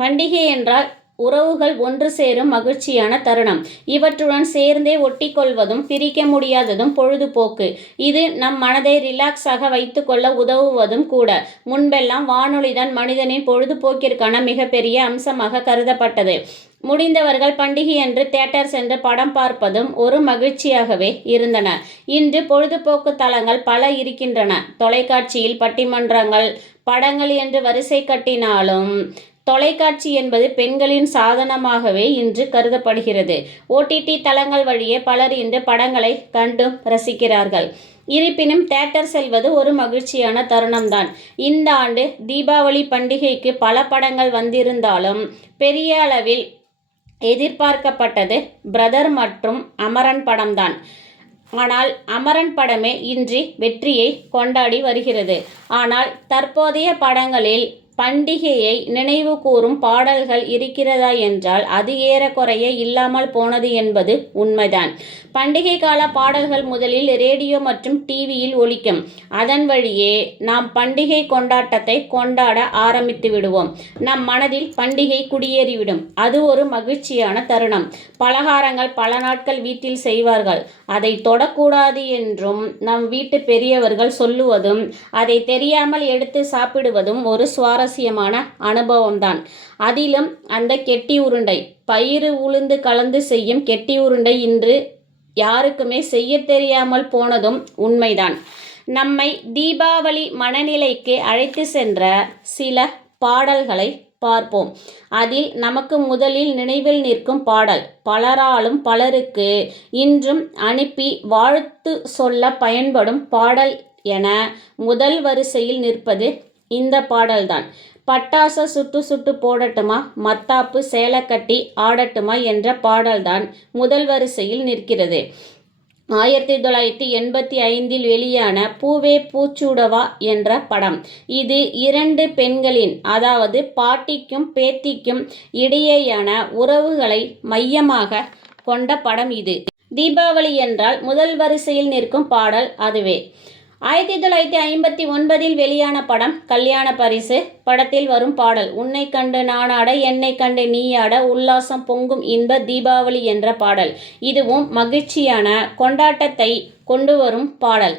பண்டிகை என்றால் உறவுகள் ஒன்று சேரும் மகிழ்ச்சியான தருணம். இவற்றுடன் சேர்ந்தே ஒட்டிக்கொள்வதும் பிரிக்க முடியாததும் பொழுதுபோக்கு. இது நம் மனதை ரிலாக்ஸாக வைத்துக்கொள்ள உதவுவதும் கூட. முன்பெல்லாம் வானொலிதான் மனிதனின் பொழுதுபோக்கிற்கான மிகப்பெரிய அம்சமாக கருதப்பட்டது. முடிந்தவர்கள் பண்டிகையன்று தியேட்டர் சென்று படம் பார்ப்பதும் ஒரு மகிழ்ச்சியாகவே இருந்தன. இன்று பொழுதுபோக்கு தலங்கள் பல இருக்கின்றன. தொலைக்காட்சியில் பட்டிமன்றங்கள், படங்கள் என்று வரிசை கட்டினாலும் தொலைக்காட்சி என்பது பெண்களின் சாதனமாகவே இன்று கருதப்படுகிறது. ஓடிடி தளங்கள் வழியே பலர் இன்று படங்களை கண்டும் ரசிக்கிறார்கள். இருப்பினும் தியேட்டர் செல்வது ஒரு மகிழ்ச்சியான தருணம்தான். இந்த ஆண்டு தீபாவளி பண்டிகைக்கு பல படங்கள் வந்திருந்தாலும் பெரிய அளவில் எதிர்பார்க்கப்பட்டது பிரதர் மற்றும் அமரன் படம்தான். ஆனால் அமரன் படமே இன்றி வெற்றியை கொண்டாடி வருகிறது. ஆனால் தற்போதைய படங்களில் பண்டிகையை நினைவு கூறும் பாடல்கள் இருக்கிறதா என்றால் அது ஏறக்குறைய இல்லாமல் போனது என்பது உண்மைதான். பண்டிகை கால பாடல்கள் முதலில் ரேடியோ மற்றும் டிவியில் ஒலிக்கும். அதன் வழியே நாம் பண்டிகை கொண்டாட்டத்தை கொண்டாட ஆரம்பித்து விடுவோம். நம் மனதில் பண்டிகை குடியேறிவிடும். அது ஒரு மகிழ்ச்சியான தருணம். பலகாரங்கள் பல நாட்கள் வீட்டில் செய்வார்கள். அதை தொடக்கூடாது என்றும் நம் வீட்டு பெரியவர்கள் சொல்லுவதும் அதை தெரியாமல் எடுத்து சாப்பிடுவதும் ஒரு சுவாரஸ்யமான அனுபவம்தான். அதிலும் அந்த கெட்டி உருண்டை, பயிறு உளுந்து கலந்து செய்யும் கெட்டி உருண்டை இன்று யாருக்குமே செய்ய தெரியாமல் போனதும் உண்மைதான். நம்மை தீபாவளி மனநிலைக்கு அழைத்து சென்ற சில பாடல்களை பார்ப்போம். அதில் நமக்கு முதலில் நினைவில் நிற்கும் பாடல், பலராலும் பலருக்கு இன்றும் அனுப்பி வாழ்த்து சொல்ல பயன்படும் பாடல் என முதல் வரிசையில் நிற்பது இந்த பாடல்தான். பட்டாசு சுட்டு சுட்டு போடட்டுமா, மத்தாப்பு சேலை கட்டி ஆடட்டுமா என்ற பாடல்தான் முதல் வரிசையில் நிற்கிறது. 1985 வெளியான பூவே பூச்சூடவா என்ற படம். இது இரண்டு பெண்களின், அதாவது பாட்டிக்கும் பேத்திக்கும் இடையேயான உறவுகளை மையமாக கொண்ட படம் இது. தீபாவளி என்றால் முதல் வரிசையில் நிற்கும் பாடல் அதுவே. 1959 வெளியான படம் கல்யாண பரிசு. படத்தில் வரும் பாடல், உன்னை கண்டு நானாட என்னை கண்டு நீயாட உல்லாசம் பொங்கும் இன்ப தீபாவளி என்ற பாடல். இதுவும் மகிழ்ச்சியான கொண்டாட்டத்தை கொண்டு வரும் பாடல்.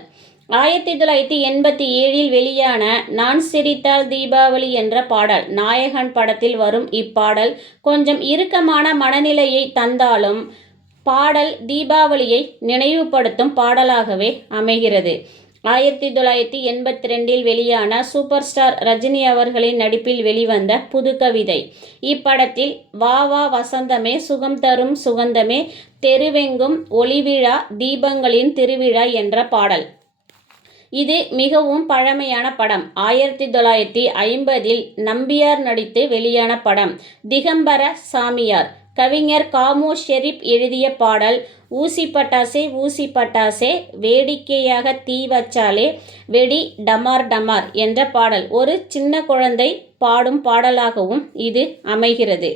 1987 வெளியான நான் சிரித்தால் தீபாவளி என்ற பாடல். நாயகன் படத்தில் வரும் இப்பாடல் கொஞ்சம் இறுக்கமான மனநிலையை தந்தாலும் பாடல் தீபாவளியை நினைவுபடுத்தும் பாடலாகவே அமைகிறது. 1982 வெளியான சூப்பர் ஸ்டார் ரஜினி அவர்களின் நடிப்பில் வெளிவந்த புதுக்கவிதை. இப்படத்தில் வா வா வசந்தமே, சுகம் தரும் சுகந்தமே, தெருவெங்கும் ஒளிவிழா தீபங்களின் திருவிழா என்ற பாடல். இது மிகவும் பழமையான படம். 1950 நம்பியார் நடித்து வெளியான படம். திகம்பர சாமியார். கவிஞர் காமு ஷெரீப் எழுதிய பாடல். ஊசி பட்டாசே ஊசி பட்டாசே, வேடிக்கையாக தீ வச்சாலே, வெடி டமார் டமார் என்ற பாடல் ஒரு சின்ன குழந்தை பாடும் பாடலாகவும் இது அமைகிறது.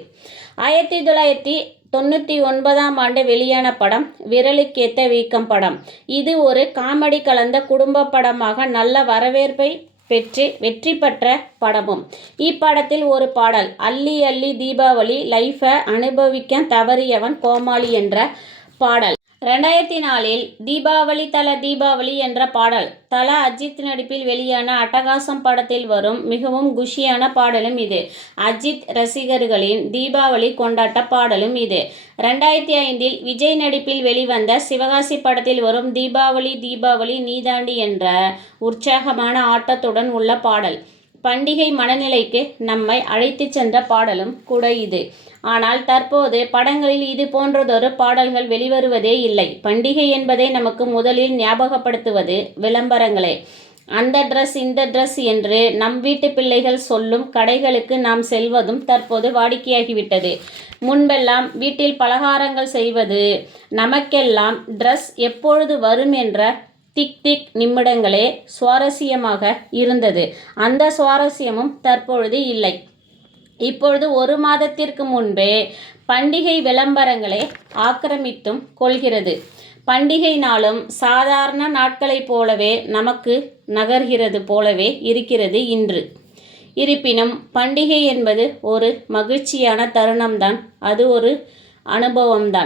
1999 வெளியான படம் விரலுக்கேத்த வீக்கம் படம். இது ஒரு காமெடி கலந்த குடும்ப படமாக நல்ல வரவேற்பை பெற்று வெற்றி பெற்ற படமும். இப்படத்தில் ஒரு பாடல், அள்ளி அள்ளி தீபாவளி லைஃப அனுபவிக்க தவறியவன் கோமாளி என்ற பாடல். 2004 தீபாவளி தல தீபாவளி என்ற பாடல். தல அஜித் நடிப்பில் வெளியான அட்டகாசம் படத்தில் வரும் மிகவும் குஷியான பாடலும் இது. அஜித் ரசிகர்களின் தீபாவளி கொண்டாட்ட பாடலும் இது. 2005 விஜய் நடிப்பில் வெளிவந்த சிவகாசி படத்தில் வரும் தீபாவளி தீபாவளி நீதாண்டி என்ற உற்சாகமான ஆட்டத்துடன் உள்ள பாடல். பண்டிகை மனநிலைக்கு நம்மை அழைத்து சென்ற பாடலும் கூட இது. ஆனால் தற்போது படங்களில் இது போன்றதொரு பாடல்கள் வெளிவருவதே இல்லை. பண்டிகை என்பதை நமக்கு முதலில் ஞாபகப்படுத்துவது விளம்பரங்களே. அந்த ட்ரெஸ் இந்த ட்ரெஸ் என்று நம் வீட்டு பிள்ளைகள் சொல்லும் கடைகளுக்கு நாம் செல்வதும் தற்போது வாடிக்கையாகிவிட்டது. முன்பெல்லாம் வீட்டில் பலகாரங்கள் செய்வது, நமக்கெல்லாம் ட்ரெஸ் எப்பொழுது வரும் என்ற திக் திக் நிமிடங்களே சுவாரஸ்யமாக இருந்தது. அந்த சுவாரஸ்யமும் தற்பொழுது இல்லை. இப்பொழுது ஒரு மாதத்திற்கு முன்பே பண்டிகை விளம்பரங்களே ஆக்கிரமித்தும் கொள்கிறது. பண்டிகை நாளும் சாதாரண நாட்களைப் போலவே நமக்கு நகர்கிறது போலவே இருக்கிறது இன்று. இருப்பினும் பண்டிகை என்பது ஒரு மகிழ்ச்சியான தருணம்தான். அது ஒரு அனுபவம்தான்.